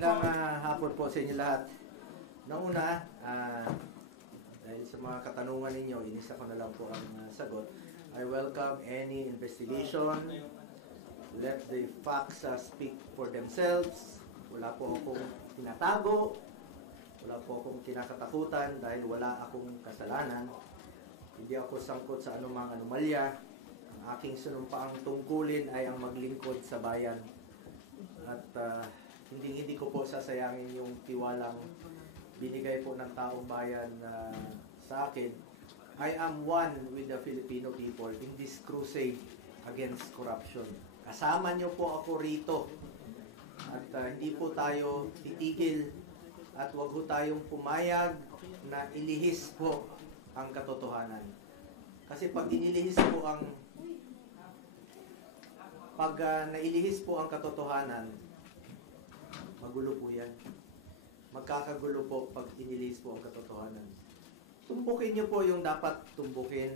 Magandang hapon po sa inyo lahat. Nauna, dahil sa mga katanungan ninyo, inisa ko na lang po ang sagot. I welcome any investigation. Let the facts speak for themselves. Wala po akong tinatago. Wala po akong kinakatakutan dahil wala akong kasalanan. Hindi ako sangkot sa anumang anomalya. Ang aking sinumpaang tungkulin ay ang maglingkod sa bayan. At hindi ko po sasayangin yung tiwalang binigay po ng taong bayan sa akin. I am one with the Filipino people in this crusade against corruption. Kasama niyo po ako rito. At hindi po tayo titigil at wag po tayong pumayag na ilihis po ang katotohanan. Kasi pag inilihis po nailihis po ang katotohanan, magulo po yan. Magkakagulo po pag inilihis po ang katotohanan. Tumbukin niyo po yung dapat tumbukin.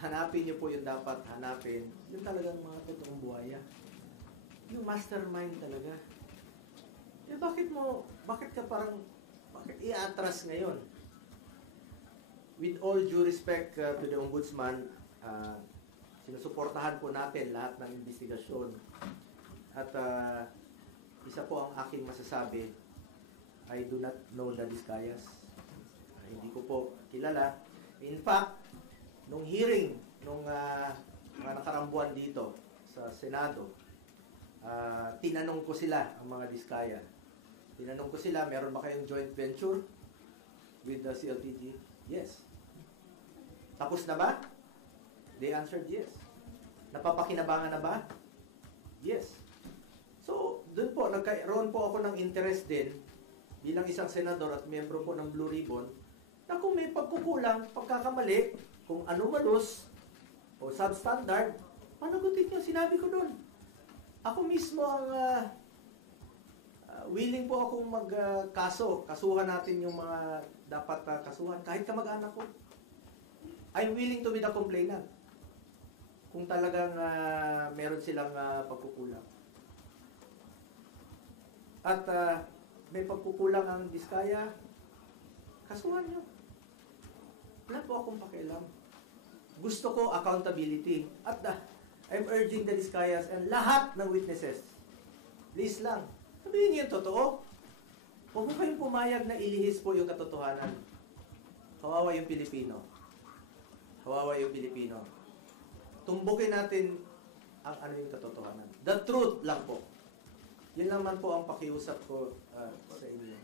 Hanapin niyo po yung dapat hanapin. Yung talagang mga totoong buhaya. Yung mastermind talaga. Bakit i-atras ngayon? With all due respect to the Ombudsman, sinusuportahan po natin lahat ng investigasyon. At isa po ang aking masasabi, I do not know the Discayas. Hindi ko po kilala. In fact, nung hearing, nung mga nakarang buwan dito sa Senado, tinanong ko sila, ang mga Diskaya. Tinanong ko sila, meron ba kayong joint venture with the CLTG? Yes. Tapos na ba? They answered yes. Napapakinabangan na ba? Yes. So, doon po, nagkaroon po ako ng interest din bilang isang senador at miyembro po ng Blue Ribbon na kung may pagkukulang, pagkakamali, kung anomalous o substandard, panagutin niyo, sinabi ko doon. Ako mismo ang willing po akong magkaso. Kasuhan natin yung mga dapat kasuhan, kahit kamag-anak ko. I'm willing to be the complainant kung talagang meron silang pagkukulang. At may pagkukulang ang Diskaya, kasuhan nyo. Wala po akong pakialam. Gusto ko accountability. At I'm urging the Diskayas and lahat ng witnesses, please lang, sabihin niyo yung totoo. Huwag mo kayong pumayag na ilihis po yung katotohanan. Kawawa yung Pilipino. Kawawa yung Pilipino. Tumbukin natin ang yung katotohanan. The truth lang po. Yun naman po ang pakiusap ko sa inyo.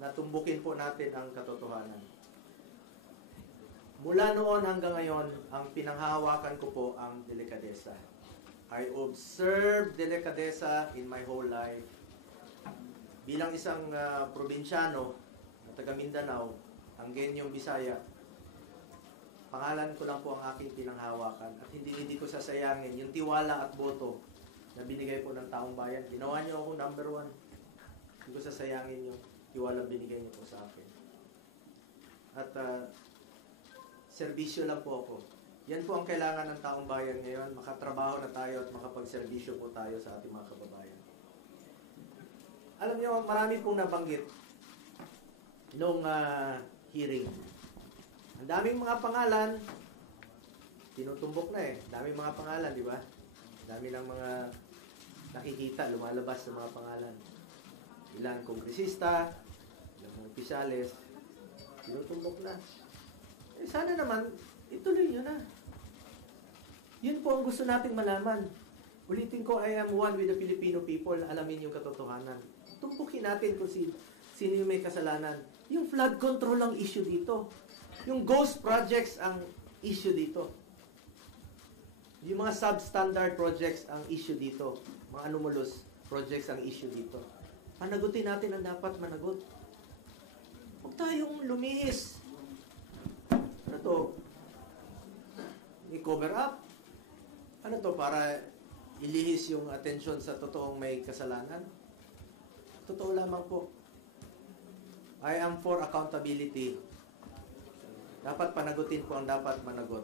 Natumbukin po natin ang katotohanan. Mula noon hanggang ngayon, ang pinanghahawakan ko po ang delikadesa. I observe delikadesa in my whole life. Bilang isang probinsyano na taga Mindanao, ang Genyong Bisaya, pangalan ko lang po ang aking pinanghahawakan at hindi ko sasayangin yung tiwala at boto na binigay po ng taong bayan. Ginawa niyo ako number 1. Hindi ko sasayangin yung tiwala binigay niyo po sa akin. At serbisyo lang po ako. Yan po ang kailangan ng taong bayan ngayon. Makatrabaho na tayo at makapagserbisyo po tayo sa ating mga kababayan. Alam niyo, marami pong nabanggit nung hearing. Ang daming mga pangalan, tinutumbok na eh. Daming mga pangalan, di ba? Dami ng mga nakikita, lumalabas sa mga pangalan. Ilang kongresista, ilang mga opisyales, tinutumbok na. Sana naman, ituloy nyo na. Yun po ang gusto nating malaman. Ulitin ko, I am one with the Filipino people. Alamin yung katotohanan. Tumpukin natin kung sino yung may kasalanan. Yung flood control ang issue dito. Yung ghost projects ang issue dito. Yung mga substandard projects ang issue dito. Mga anomalous projects ang issue dito. Panagutin natin ang dapat managot. Huwag tayong lumihis. Ano to? I-cover up? Ano to? Para ilihis yung atensyon sa totoong may kasalanan? Totoo lamang po. I am for accountability. Dapat panagutin po ang dapat managot.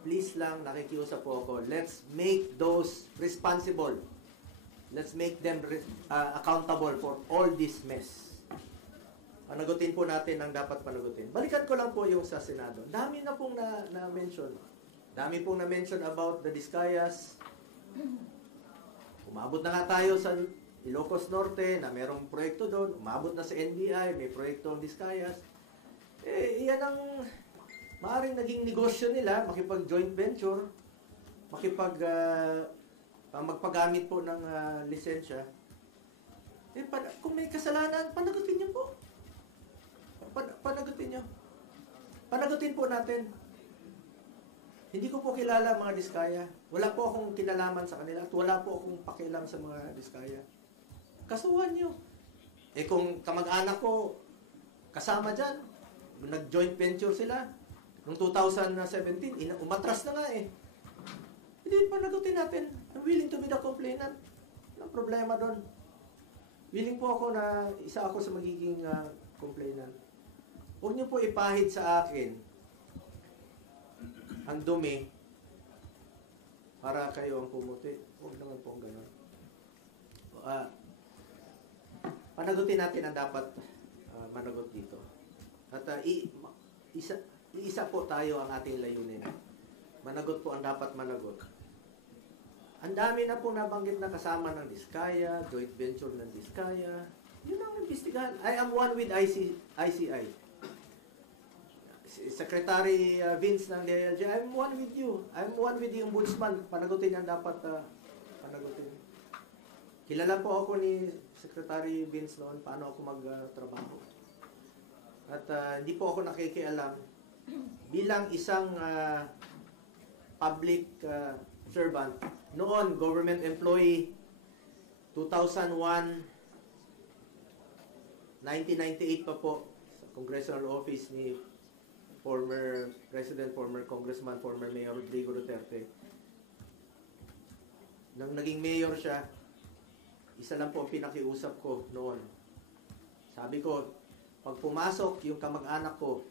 Please lang, nakikiusap po ako, let's make those responsible Let's make them accountable for all this mess. Panagutin po natin ang dapat panagutin. Balikan ko lang po yung sa Senado. Dami na pong na-mention. Dami pong na-mention about the Discayas. Umabot na nga tayo sa Ilocos Norte na merong proyekto doon. Umabot na sa NBI, may proyekto ang Discayas. Iyan ang maaaring naging negosyo nila, makipag-joint venture, magpagamit po ng lisensya. Kung may kasalanan, panagutin niyo po. Panagutin niyo. Panagutin po natin. Hindi ko po kilala mga Diskaya. Wala po akong kinalaman sa kanila at wala po akong pakialam sa mga Diskaya. Kasuhan niyo. Kung kamag-anak ko kasama dyan, nag-joint venture sila, noong 2017, umatras na nga Hindi, panagutin natin. I'm willing to be the complainant. Walang problema doon. Willing po ako na isa ako sa magiging complainant. Huwag niyo po ipahid sa akin ang dumi para kayo ang pumuti. Huwag naman po ang gano'n. Panagutin natin ang dapat managot dito. At isa po tayo ang ating layunin. Managot po ang dapat managot. Ang dami na po nabanggit na kasama ng Diskaya, joint venture ng Diskaya. Yun ang imbestigahan. I am one with ICI. Secretary Vince ng DILG, I'm one with you. I'm one with the Ombudsman. Panagutin ang dapat panagutin. Kilala po ako ni Secretary Vince noon paano ako magtrabaho. At hindi po ako nakikialam bilang isang public servant. Noon, government employee, 2001, 1998 pa po, sa congressional office ni former President, former Congressman, former Mayor Rodrigo Duterte. Nang naging mayor siya, isa lang po ang pinakiusap ko noon. Sabi ko, pag pumasok yung kamag-anak ko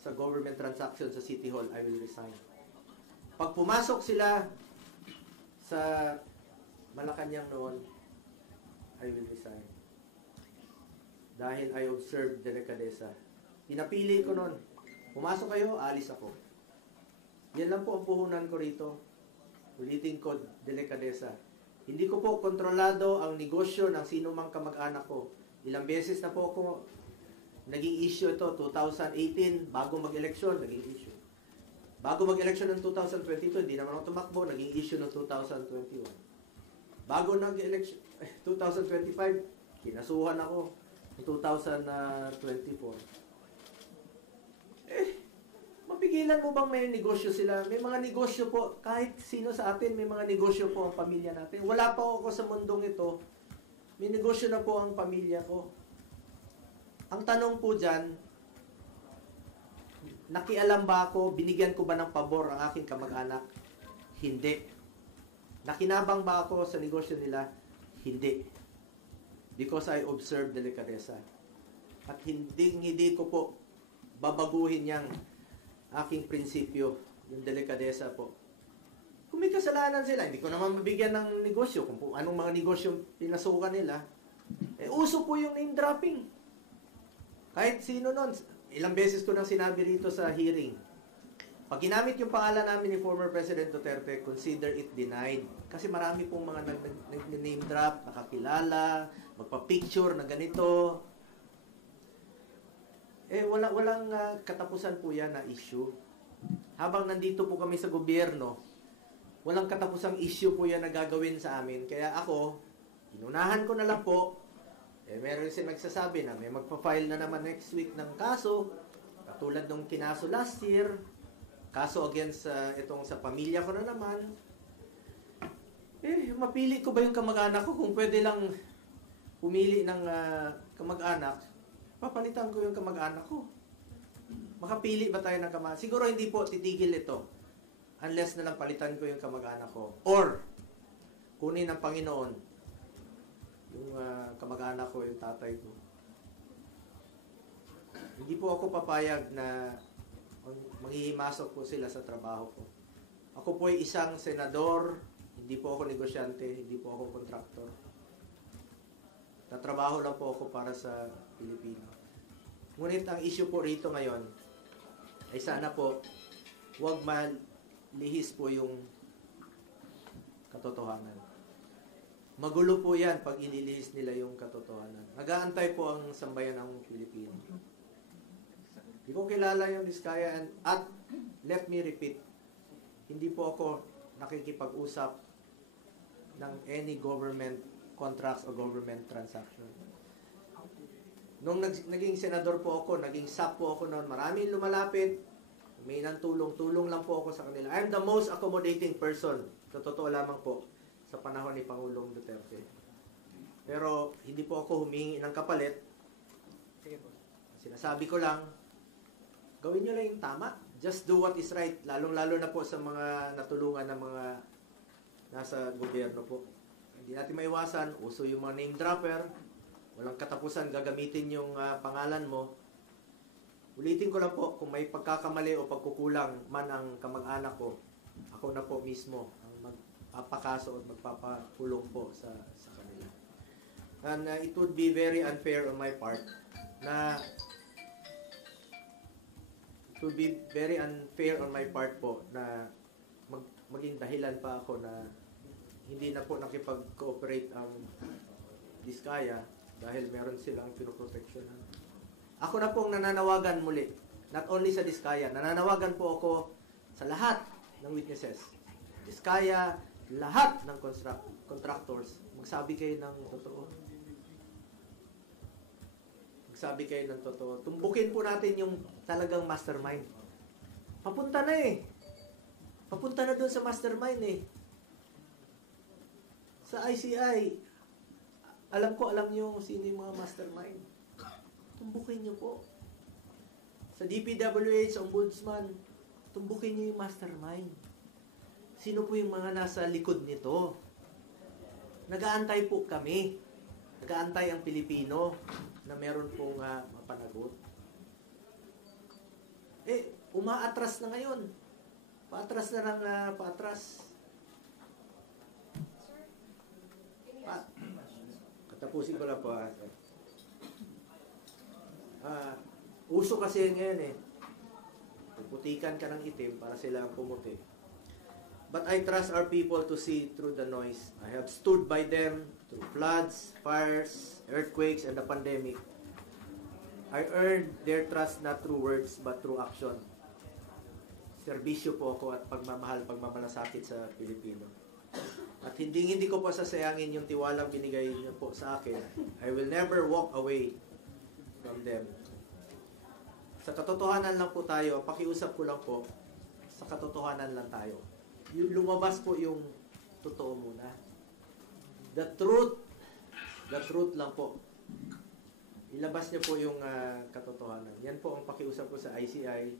sa government transaction sa City Hall, I will resign. Pag pumasok sila sa Malacanang noon, I will resign. Dahil I observed delikadesa. Pinapili ko noon. Pumasok kayo, alis ako. Yan lang po ang puhunan ko rito. Ulitin ko, delikadesa. Hindi ko po kontrolado ang negosyo ng sino mang kamag-anak ko. Ilang beses na po ako naging issue ito, 2018, bago mag-eleksyon, naging issue. Bago mag-eleksyon ng 2022, hindi naman ako tumakbo, naging issue ng 2021. Bago nag-eleksyon, 2025, kinasuhan ako ng 2024. Mapigilan mo bang may negosyo sila? May mga negosyo po, kahit sino sa atin, may mga negosyo po ang pamilya natin. Wala pa ako sa mundong ito, may negosyo na po ang pamilya ko. Ang tanong po dyan, nakialam ba ako, binigyan ko ba ng pabor ang aking kamag-anak? Hindi. Nakinabang ba ako sa negosyo nila? Hindi. Because I observe delikadesa. At hindi ko po babaguhin yang aking prinsipyo, yung delikadesa po. Kung may kasalanan sila, hindi ko naman mabigyan ng negosyo. Kung anong mga negosyo pinasukan nila, uso po yung name dropping. Kahit sino nun, ilang beses ko nang sinabi rito sa hearing, pag ginamit yung pangalan namin ni former President Duterte, consider it denied. Kasi marami pong mga nag-name drop, nakakilala, magpa-picture na ganito. Walang katapusan po yan na issue. Habang nandito po kami sa gobyerno, walang katapusang issue po yan na gagawin sa amin. Kaya ako, inunahan ko na lang po. Meron siya nagsasabi na may magpa-file na naman next week ng kaso, katulad nung kinaso last year, kaso against itong sa pamilya ko na naman. Mapili ko ba yung kamag-anak ko? Kung pwede lang pumili ng kamag-anak, papalitan ko yung kamag-anak ko. Makapili ba tayo ng kamag-anak? Siguro hindi po titigil ito unless na lang palitan ko yung kamag-anak ko. Or, kunin ng Panginoon yung kamag-anak ko, yung tatay ko. Hindi po ako papayag na manghihimasok po sila sa trabaho ko. Ako po ay isang senador, hindi Hindi po ako negosyante, hindi po ako kontraktor. Tatrabaho lang po ako para sa Pilipino. Ngunit ang issue po rito ngayon ay sana po huwag malihis po yung katotohanan. Magulo po yan pag inilihis nila yung katotohanan. Nag-aantay po ang sambayan ng Pilipino. Hindi ko kilala yung Diskaya at let me repeat, hindi po ako nakikipag-usap ng any government contracts o government transaction. Nung naging senador po ako, naging SAP po ako noon, maraming lumalapit, may tulong lang po ako sa kanila. I'm the most accommodating person, sa totoo lamang po, sa panahon ni Pangulong Duterte. Pero hindi po ako humingi ng kapalit. Sinasabi ko lang, gawin nyo lang yung tama. Just do what is right. Lalong-lalo na po sa mga natulungan ng mga nasa gobyerno po. Hindi natin maiwasan, uso yung mga name dropper, walang katapusan gagamitin yung pangalan mo. Ulitin ko lang po, kung may pagkakamali o pagkukulang man ang kamag-anak ko, ako na po mismo ang magpapakaso at magpapakulong po sa kanila. And it would be very unfair on my part na po na maging dahilan pa ako na hindi na po nakipag-cooperate ang Diskaya dahil meron silang pinoproteksyonan. Ako na pong nananawagan muli, not only sa Diskaya, nananawagan po ako sa lahat ng witnesses. Diskaya, lahat ng contractors, magsabi kayo ng totoo. Magsabi kayo ng totoo. Tumbukin po natin yung talagang mastermind. Papunta na eh. Papunta na doon sa mastermind eh. Sa ICI, alam niyo sino yung mga mastermind. Tumbukin niyo po. Sa DPWH, Ombudsman, tumbukin niyo yung mastermind. Sino po yung mga nasa likod nito? Nag-aantay po kami. Nag-aantay ang Pilipino na meron pong mapanagot. Umaatras na ngayon. Paatras na lang paatras. Katapusin ko lang po. Uso kasi ngayon eh. Puputikan ka ng itim para sila ang pumuti. But I trust our people to see through the noise. I have stood by them through floods, fires, earthquakes, and the pandemic. I earned their trust not through words but through action. Serbisyo po ako at pagmamalasakit sa Pilipino. At hindi ko po sasayangin yung tiwalang binigay niyo po sa akin. I will never walk away from them. Sa katotohanan lang po tayo, pakiusap ko lang po, sa katotohanan lang tayo. Lumabas po yung totoo muna. The truth lang po. Ilabas niyo po yung katotohanan. Yan po ang pakiusap ko sa ICI,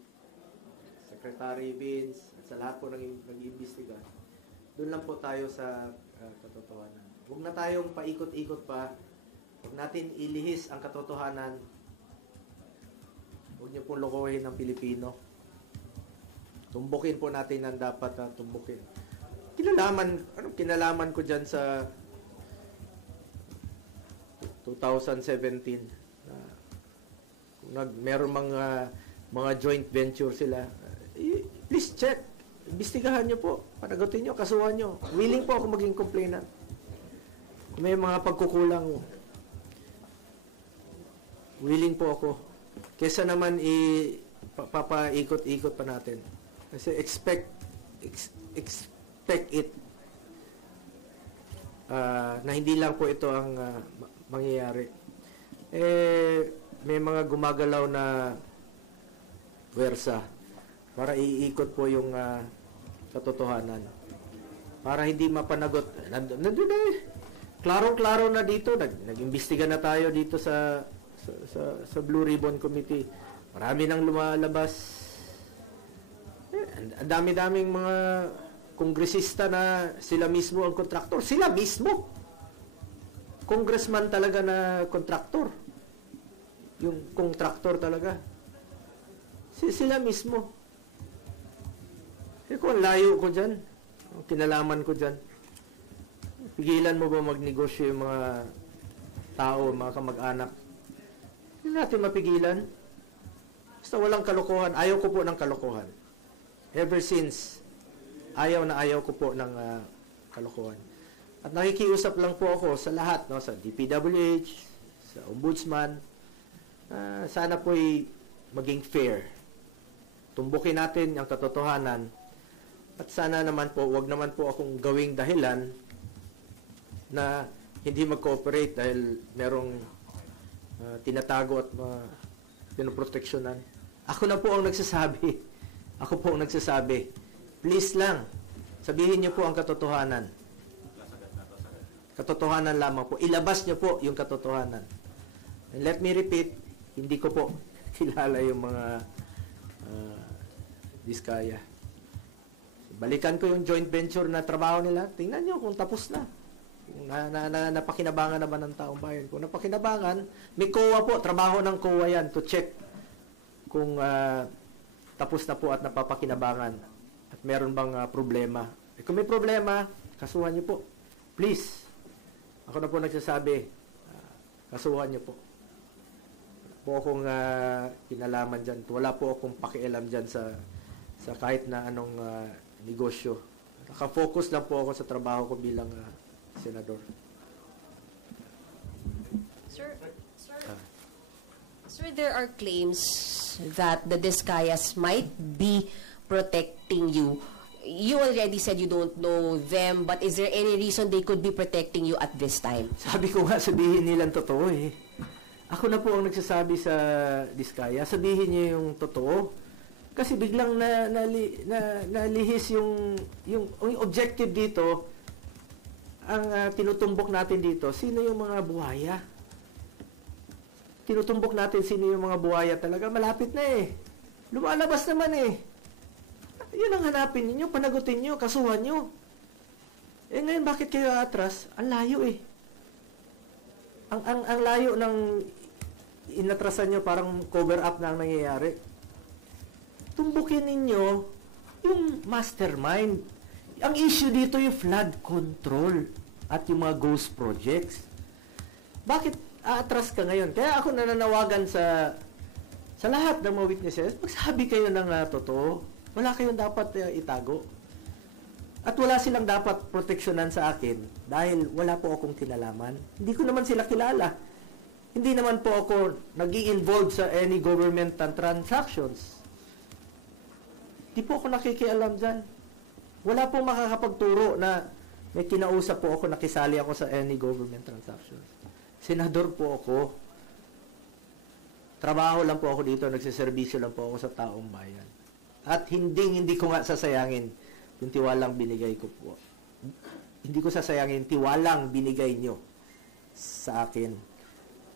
Secretary Vince, at sa lahat po nag-iimbestiga. Doon lang po tayo sa katotohanan. Huwag na tayong paikot-ikot pa. Huwag natin ilihis ang katotohanan. Huwag niyo pong lokohin ng Pilipino. Tumbukin po natin ang dapat na tumbukin. Anong kinalaman ko dyan sa 2017? Kung meron mga joint venture sila, please check. Imbestigahan nyo po. Panagutin nyo, kasuhan nyo. Willing po ako maging complainant. Kung may mga pagkukulang, willing po ako. Kesa naman papaikot-ikot pa natin. Kasi expect it na hindi lang po ito ang mangyayari. May mga gumagalaw na wersa para iikot po yung katotohanan. Para hindi mapanagot. Nandun na eh. Klarong-klaro na dito. Nag-imbestiga na tayo dito sa Blue Ribbon Committee. Marami nang lumalabas. Ang dami-daming mga kongresista na sila mismo ang kontraktor. Sila mismo. Congressman talaga na kontraktor. Yung kontraktor talaga. Sila mismo. Kung layo ko dyan, ang kinalaman ko dyan. Pigilan mo ba magnegosyo yung mga tao, mga kamag-anak? Hindi natin mapigilan. Basta walang kalokohan. Ayaw ko po ng kalokohan. Ever since, ayaw na ayaw ko po ng kalokohan. At nakikiusap lang po ako sa lahat, no, sa DPWH, sa Ombudsman, sana po'y maging fair. Tumbukin natin ang katotohanan. At sana naman po, wag naman po akong gawing dahilan na hindi mag-cooperate dahil merong tinatago at pinoproteksyonan. Ako na po ang nagsasabi. Ako po ang nagsasabi. Please lang, sabihin niyo po ang katotohanan. Katotohanan lamang po. Ilabas niyo po yung katotohanan. And let me repeat, hindi ko po kilala yung mga Diskaya. Balikan ko yung joint venture na trabaho nila. Tingnan nyo kung tapos na. Napakinabangan naman ng taong bayan. Kung napakinabangan, may COA po. Trabaho ng COA yan to check kung tapos na po at napapakinabangan. At meron bang problema. Kung may problema, kasuhan nyo po. Please. Ako na po nagsasabi, kasuhan nyo po. Wala po akong kinalaman dyan. Wala po akong pakialam dyan sa kahit na anong negosyo. Naka-focus lang po ako sa trabaho ko bilang senador. Sir, there are claims that the Discayas might be protecting you. You already said you don't know them, but is there any reason they could be protecting you at this time? Sabi ko nga, sabihin nilang totoo eh. Ako na po ang nagsasabi sa Diskaya, sabihin niyo yung totoo. Kasi biglang nalihis yung objective dito, ang tinutumbok natin dito, sino yung mga buhaya? Tinutumbok natin sino yung mga buhaya talaga, malapit na eh. Lumalabas naman eh. Yun ang hanapin ninyo, panagutin nyo, kasuhan nyo. Eh ngayon, bakit kayo atras? Ang layo eh. Ang layo ng inatrasan nyo, parang cover up na ang nangyayari. Tumbukin ninyo yung mastermind. Ang issue dito yung flood control at yung mga ghost projects. Bakit aatras ka ngayon? Kaya ako nananawagan sa lahat ng mga witnesses, magsabi kayo ng totoo. Wala kayong dapat itago. At wala silang dapat proteksyonan sa akin dahil wala po akong kinalaman. Hindi ko naman sila kilala. Hindi naman po ako nag-i-involve sa any government transactions. Di po ako nakikialam dyan. Wala po makakapagturo na may kinausap po ako, nakisali ako sa any government transactions. Senador po ako. Trabaho lang po ako dito, nagsiservisyo lang po ako sa taong bayan. At hindi ko nga sasayangin yung tiwalang binigay ko po. Hindi ko sasayangin tiwalang binigay nyo sa akin.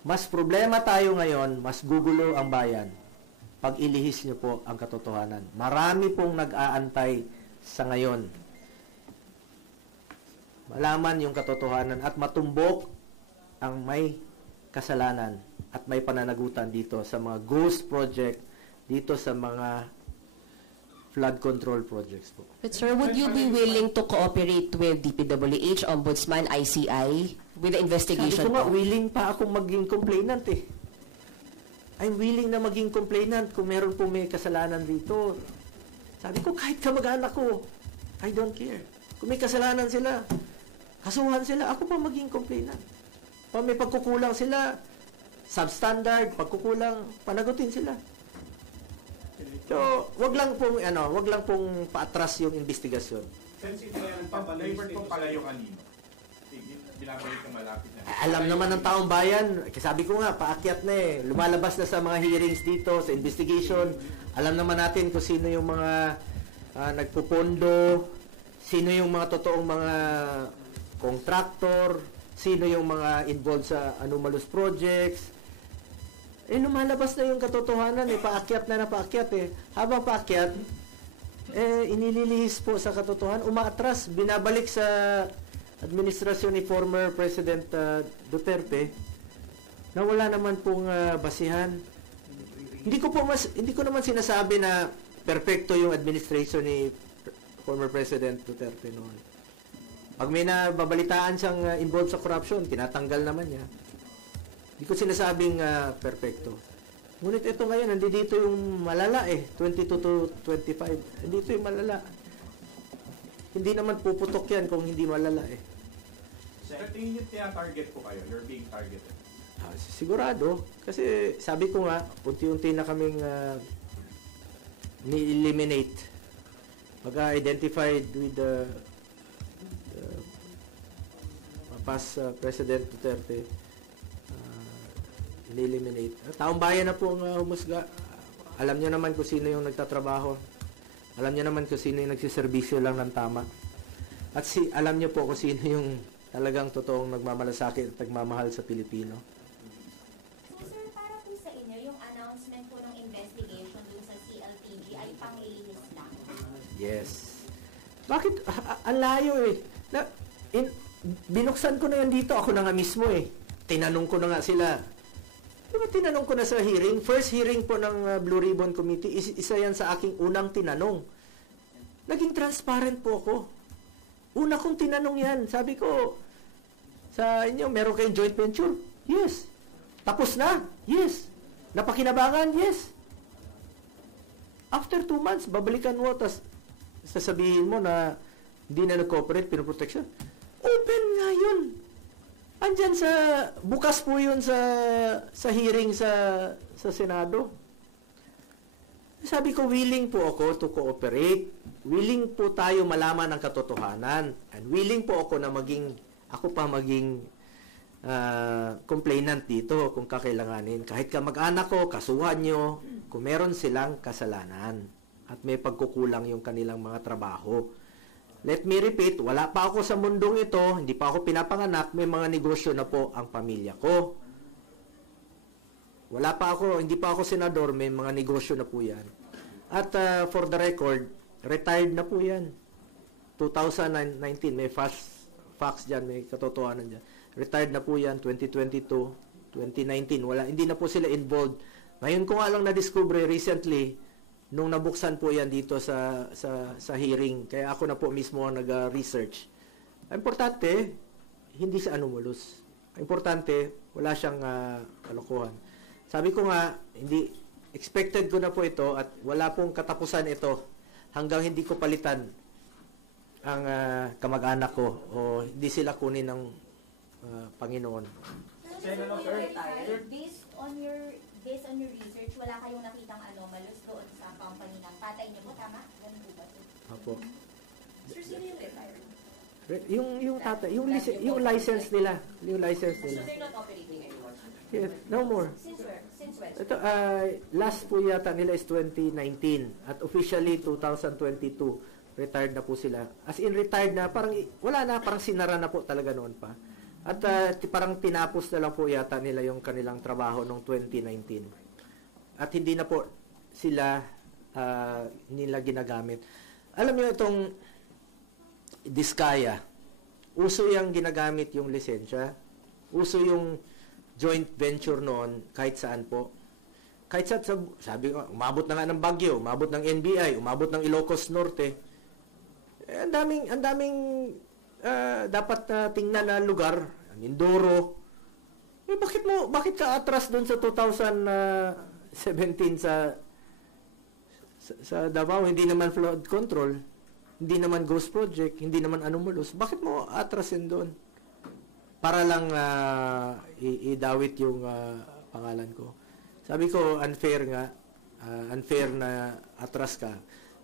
Mas problema tayo ngayon, mas gugulo ang bayan pag ilihis nyo po ang katotohanan. Marami pong nag-aantay sa ngayon. Malaman yung katotohanan at matumbok ang may kasalanan at may pananagutan dito sa mga ghost project, dito sa mga flood control projects po. But sir, would you be willing to cooperate with DPWH, Ombudsman, ICI with the investigation? Sabi ko nga, willing pa akong maging complainant eh. I'm willing na maging complainant kung meron pong may kasalanan dito. Sabi ko, kahit kamag-anak ko, I don't care. Kung may kasalanan sila, kasuhan sila, ako pa maging complainant. Pag may pagkukulang sila, substandard, pagkukulang, panagutin sila. So, wag lang pong paatras yung investigasyon. Since ito yung pabalik po pala yung kanino? Binabalik ng malapit na. Alam naman ng taong bayan, sabi ko nga, paakyat na eh. Lumalabas na sa mga hearings dito, sa investigation. Alam naman natin kung sino yung mga nagpupondo, sino yung mga totoong mga contractor, sino yung mga involved sa anomalous projects. Eh, lumalabas na yung katotohanan eh. Paakyat na paakyat eh. Habang paakyat, inililihis po sa katotohanan, umaatras, binabalik sa administrasyon ni former President Duterte na wala naman pong basihan. Hindi ko naman sinasabi na perpekto yung administration ni former President Duterte noon. Pag may nababalitaan siyang involved sa corruption, tinatanggal naman niya. Hindi ko sinasabing perfecto. Ngunit ito ngayon, nandito yung malala 22 to 25. Nandito yung malala. Hindi naman puputok yan kung hindi malala Sa tingin niyo tina-target po kayo? You're being targeted. Sigurado. Kasi sabi ko nga, unti-unti na kaming ni-eliminate. Pag-identified with the past President Duterte, ni-eliminate. Taong bayan na po ang humusga. Alam niyo naman kung sino yung nagtatrabaho. Alam niyo naman kung sino yung nagsiservisyo lang ng tama. At alam niyo po kung sino yung talagang totoong nagmamalasakit at nagmamahal sa Pilipino. So sir, para po sa inyo, yung announcement po ng investigation dun sa CLTG ay panglilinis lang? Yes. Bakit? Ang layo binuksan ko na yan dito. Ako na nga mismo Tinanong ko na nga sila. Diba tinanong ko na sa hearing? First hearing po ng Blue Ribbon Committee, isa yan sa aking unang tinanong. Naging transparent po ako. Una kong tinanong yan. Sabi ko, sa inyo, meron kayong joint venture? Yes. Tapos na? Yes. Napakinabangan? Yes. After 2 months, babalikan mo, tas sasabihin mo na hindi na nag-cooperate, pinoprotection. Open nga yun. Andyan bukas po yun sa hearing sa Senado. Sabi ko, willing po ako to cooperate. Willing po tayo malaman ang katotohanan. And willing po ako na maging complainant dito kung kakailanganin. Kahit kamag-anak ko, kasuhan nyo, kung meron silang kasalanan at may pagkukulang yung kanilang mga trabaho. Let me repeat, wala pa ako sa mundong ito, hindi pa ako pinapanganak, may mga negosyo na po ang pamilya ko. Wala pa ako, hindi pa ako senador, may mga negosyo na po yan. At for the record, retired na po yan. 2019, may facts dyan, may katotohanan dyan. Retired na po yan, 2022, 2019, hindi na po sila involved. Ngayon ko nga lang na-discover recently, nung nabuksan po yan dito sa hearing, kaya ako na po mismo ang nag-research. Importante, hindi siya anomalous. Importante, wala siyang kalokohan. Sabi ko nga, expected ko na po ito at wala pong katapusan ito hanggang hindi ko palitan ang kamag-anak ko o hindi sila kunin ng Panginoon. Senator, based on your research, wala kayong nakitang anomalous doon sa company ng tatay niyo po, tama? Ganun po ba? Opo. Sir, sino yung retired? Yung tata, yung license nila, So they're not operating anymore? yes, no more. Since where? Since when? Ito last po yata nila is 2019 at officially 2022 retired na po sila. As in retired na, parang wala na, parang sinara na po talaga noon pa. At parang tinapos na lang po yata nila yung kanilang trabaho noong 2019. At hindi na po sila nila ginagamit. Alam niyo itong Diskaya, uso yung ginagamit yung lisensya. Uso yung joint venture noon kahit saan po. Kahit sabi ko, umabot na nga ng Baguio, umabot ng NBI, umabot ng Ilocos Norte. Ang daming dapat tingnan na lugar, Mindoro. Bakit ka atras doon sa 2017 sa Davao, hindi naman flood control, hindi naman ghost project, hindi naman anomalous. Bakit mo atrasin doon? Para lang idawit yung pangalan ko. Sabi ko, unfair nga. Unfair na atras ka.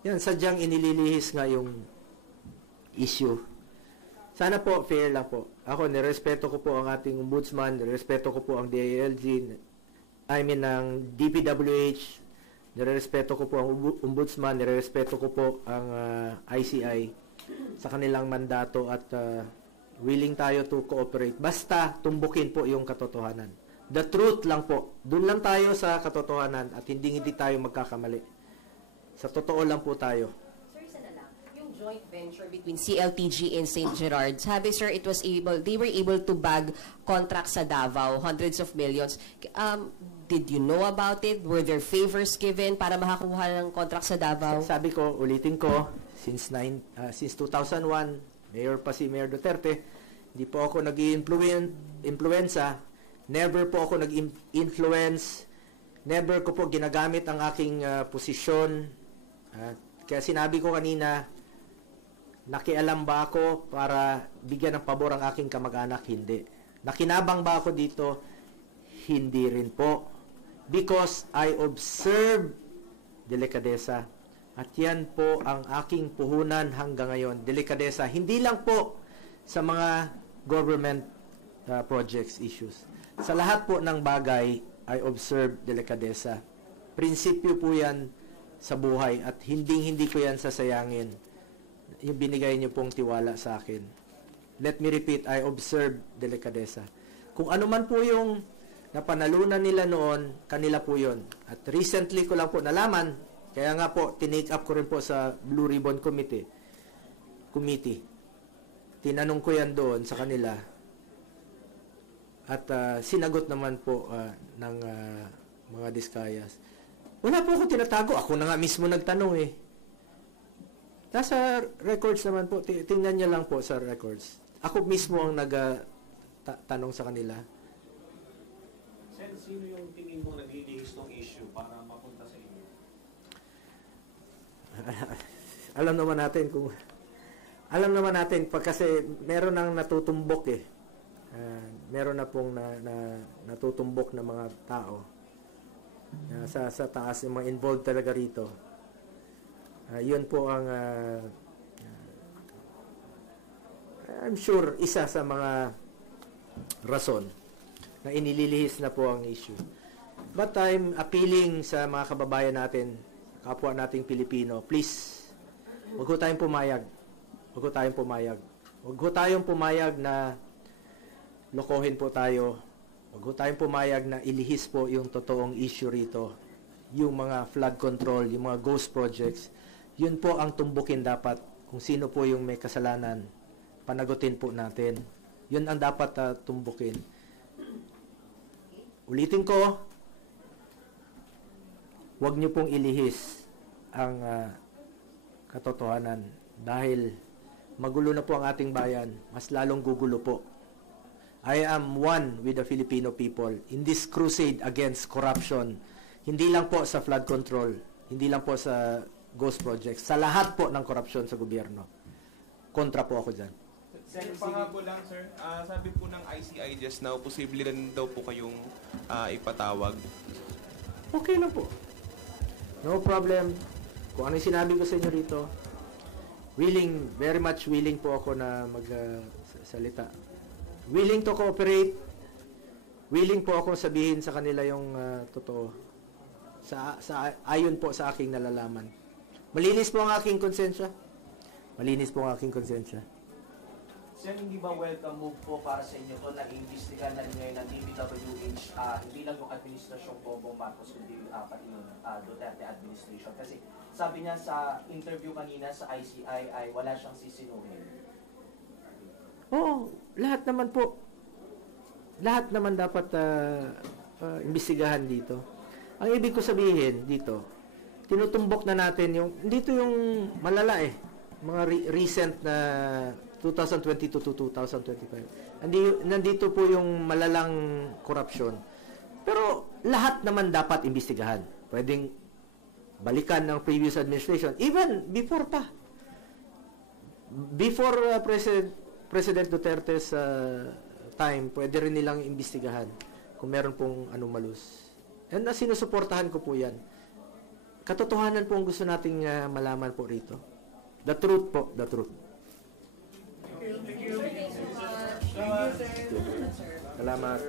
Yan, sadyang inililihis nga yung issue. Sana po, fair lang po. Ako, nirespeto ko po ang ating ombudsman, nirespeto ko po ang DILG, ng DPWH, nirespeto ko po ang ombudsman, nirespeto ko po ang ICI sa kanilang mandato at willing tayo to cooperate. Basta tumbukin po yung katotohanan. The truth lang po. Doon lang tayo sa katotohanan at hindi tayo magkakamali. Sa totoo lang po tayo. Joint venture between CLTG and St. Gerard. Sabi sir, they were able to bag contracts sa Davao, hundreds of millions. Did you know about it? Were there favors given para makakuha ng contract sa Davao? Sabi ko, ulitin ko, since 2001, mayor pa si Mayor Duterte, hindi po ako nag-influenza, never po ako nag-influence, never ko po ginagamit ang aking posisyon. Kaya sinabi ko kanina, nakialam ba ako para bigyan ng pabor ang aking kamag-anak? Hindi. Nakinabang ba ako dito? Hindi rin po. Because I observe delikadesa. At yan po ang aking puhunan hanggang ngayon. Delikadesa. Hindi lang po sa mga government projects issues. Sa lahat po ng bagay, I observe delikadesa. Prinsipyo po yan sa buhay at hindi ko yan sasayangin. Yung binigay niyo pong tiwala sa akin. Let me repeat, I observe delikadesa. Kung ano man po yung napanalunan nila noon, kanila po yun. At recently ko lang po nalaman, kaya nga po, tinake up ko rin po sa Blue Ribbon Committee. Tinanong ko yan doon sa kanila. At sinagot naman po ng mga Diskayas. Wala po ako tinatago. Ako na nga mismo nagtanong eh. Nasa records naman po. Tingnan niya lang po sa records. Ako mismo ang nagtanong sa kanila. Sen, sino yung tingin mo naglilihis ng issue para mapunta sa inyo? Alam naman natin kasi meron nang natutumbok eh. Meron na pong natutumbok na mga tao sa taas, yung mga involved talaga rito. Yun po ang I'm sure isa sa mga rason na inililihis na po ang issue. But I'm appealing sa mga kababayan natin, kapwa nating Pilipino, please, huwag ho tayong pumayag. Huwag ho tayong pumayag. Huwag ho tayong pumayag na lokohin po tayo. Huwag ho tayong pumayag na ilihis po yung totoong issue rito. Yung mga flood control, yung mga ghost projects. Yun po ang tumbukin dapat. Kung sino po yung may kasalanan, panagutin po natin. Yun ang dapat tumbukin. Ulitin ko, huwag niyo pong ilihis ang katotohanan dahil magulo na po ang ating bayan, mas lalong gugulo po. I am one with the Filipino people in this crusade against corruption. Hindi lang po sa flood control, hindi lang po sa ghost projects, sa lahat po ng korupsyon sa gobyerno. Kontra po ako dyan. Sir, pangako lang sir, sabi po ng ICI just now, posible rin daw po kayong ipatawag. Okay lang po. No problem. Kung ano yung sinabi ko sa inyo rito, very much willing po ako na magsalita. Willing to cooperate. Willing po ako sabihin sa kanila yung totoo. Ayon po sa aking nalalaman. Malinis po ang aking konsensya. Malinis po ang aking konsensya. Sen, hindi ba welcome move po para sa inyo to na iimbestigahan na rin ngayon ng DPWH, hindi lang yung administrasyong Bongbong Marcos, kundi pati yung Duterte administration? Kasi sabi niya sa interview kanina sa ICI ay wala siyang sisinuhin. Oo, lahat naman po. Lahat naman dapat imbestigahan dito. Ang ibig ko sabihin dito, tinutumbok na natin dito yung malala eh. Mga recent na 2022 to 2025. Nandito po yung malalang korupsyon. Pero lahat naman dapat imbestigahan. Pwedeng balikan ng previous administration. Even before pa. Before President Duterte's time, pwede rin nilang imbestigahan kung meron pong anomalous. And sinusuportahan ko po yan. Katotohanan po ang gusto nating malaman po rito. The truth po, the truth. Salamat.